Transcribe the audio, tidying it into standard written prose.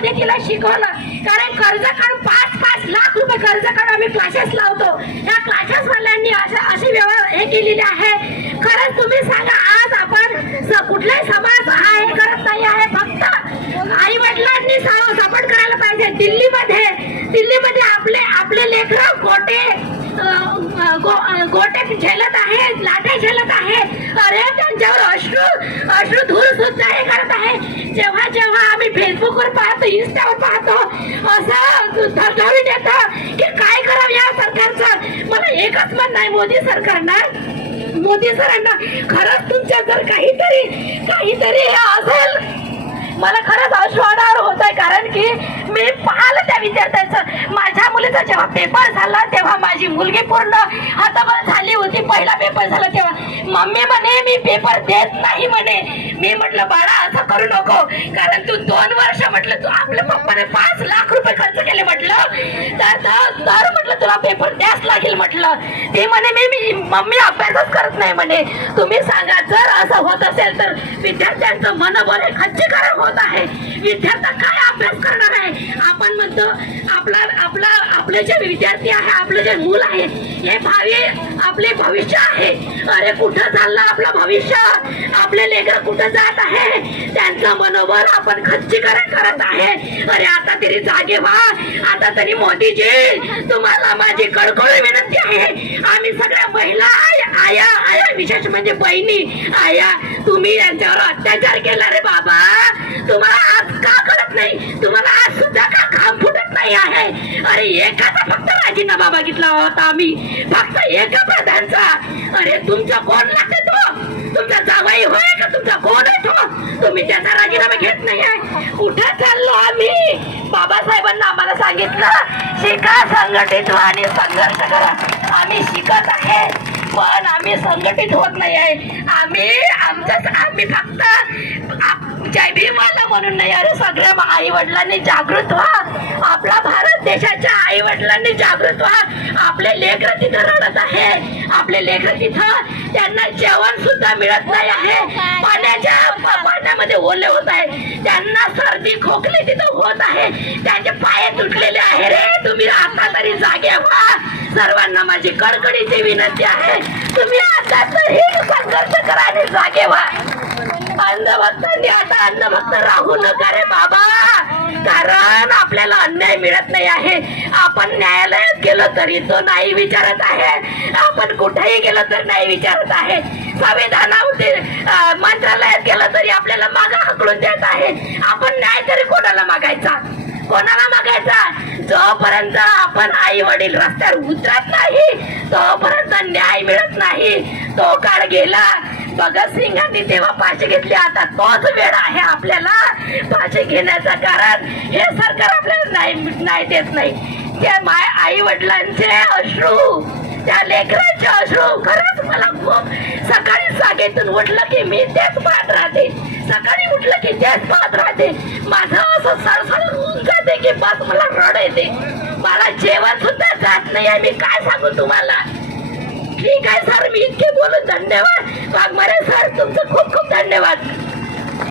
मध्ये तिला शिकवलं, कारण कर्ज काढून 5-5 लाख रुपये कर्ज काढून आम्ही क्लासेस लावतो. या क्लासेस वाल्यांनी अशी हे केलेली आहे. खरंच तुम्ही सांगा, आज आपण कुठलाही समाज हा हे करत नाही आहे. फक्त आई वडिलांनी सपोर्ट करायला पाहिजे. दिल्लीमध्ये आपले लेकरं गोटे झेलत आहेत, लाटे झेलत आहेत. अरे त्यांच्यावर अश्रू धूर सुद्धा हे करत आहे. जेव्हा आम्ही फेसबुकवर पाहतो, इंस्टावर पाहतो, असं थरथरून येतं की काय करावं या सरकारचं. मला एकच म्हणणं आहे, मोदी सरांना, खरंच तुमच्या जर काहीतरी असेल, मला खरंच अश्वाडार होत आहे. कारण की मी पाहिलं त्या विद्यार्थ्यांचं. माझ्या मुलीचा जेव्हा पेपर झाला तेव्हा माझी मुलगी पूर्ण हतबल झाली होती. पहिला पेपर झाला तेव्हा मम्मी म्हणे मी पेपर देत नाही म्हणे. मी म्हटलं बाळा असं करू नको, कारण तू 2 वर्ष म्हटलं तू आपल्या पप्पाने 5 लाख रुपये खर्च केले म्हटलं, तर म्हटलं तुला पेपर द्यास लागेल म्हटलं. ते म्हणे मी मम्मी अभ्यासच करत नाही म्हणे. तुम्ही सांगा, जर असं होत असेल तर विद्यार्थ्यांचं मनोबल हे खच्चीकरण होत आहे. विद्यार्थी काय अभ्यास करणार आहे. आपण म्हणतो आपले जे विद्यार्थी आहे, आपलं जे मूल आहे, हे आपले भविष्य आहे. अरे कुठं चाललं आपलं भविष्य, आपले लेकरं कुठं जात आहे, त्यांचं मनोबल आपण खच्चीकरण करत आहे. अरे आता तरी जागे व्हा. आता तरी मोदीजी, तुम्हाला माझी कळकळ विनंती आहे. आम्ही सगळ्या महिला आया विशेष म्हणजे बहिणी आया, तुम्ही यांच्यावर अत्याचार केला रे बाबा. तुम्हाला आज का कळत नाही? तुम्हाला आज सुद्धा का घाम फुटत नाही आहे? अरे एकाचा फक्त राजीनामा मागितला होता आम्ही, फक्त एका प्रधानचा. अरे तुमचा कोण लागते तो? तुमचा जावाई होय का? तुमचा कोण आहे तो? तुम्ही त्याचा राजीनामा घेत नाही आहे. कुठं चाललो आम्ही? बाबासाहेबांना आम्हाला सांगितलं, शिका, संघटित व्हा आणि संघर्ष करा. आम्ही शिकत आहे, पण आम्ही संघटित होत नाही आहे. आम्ही फक्त जय भीमाला म्हणून नाही. अरे सगळ्या आई वडिलांनी जागृत व्हा. आपला भारत देशाच्या आई वडिलांनी जागृत व्हा. आपले लेकरं तिथं रडत आहे. आपले लेकरं तिथं त्यांना जेवण सुद्धा मिळत नाही आहे. पाण्यामध्ये ओले होत आहे. त्यांना सर्दी खोकले तिथं होत आहे. त्यांचे पाय तुटलेले आहे. रे तुम्ही आता तरी जागे व्हा. सर्वांना माझी कडकडीची विनंती आहे, तुम्ही आता तरी संघर्ष करा आणि जागे व्हा. अंधभक्तांनी आता अंधभक्त राहू नका रे बाबा, कारण आपल्याला अन्याय मिळत नाही आहे. आपण न्यायालयात गेलो तरी तो नाही विचारत आहे. आपण कुठेही गेलो तर नाही विचारत आहे. संविधानामध्ये मंत्रालयात गेलं तरी आपल्याला मागा हकलून देत आहे. आपण न्याय तरी कोणाला मागायचा? जोपर्यंत आपण आई वडील रस्त्यावर उतरत नाही, तोपर्यंत न्याय मिळत नाही. तो काळ गेला. भगतसिंगांनी तेव्हा फाशी घेतली. आता तोच वेळ आहे आपल्याला फाशी घेण्याचं. कारण हे सरकार आपल्याला नाही देत नाही. ते आई वडिलांचे अश्रू, त्या लेकरांचे अश्रू, खरंच मला खूप सकाळी जागेतून उठलं की मी तेच पाहत राहते. सकाळी उठलं की तेच पाहत राहते. माझं असं सळसळ होऊन जाते की बस मला रड येते. मला जेवण सुद्धा जात नाही आहे. मी काय सांगू तुम्हाला. ठीक आहे सर, मी इतके बोलून धन्यवाद. वाघमारे सर, तुमचं खूप खूप धन्यवाद.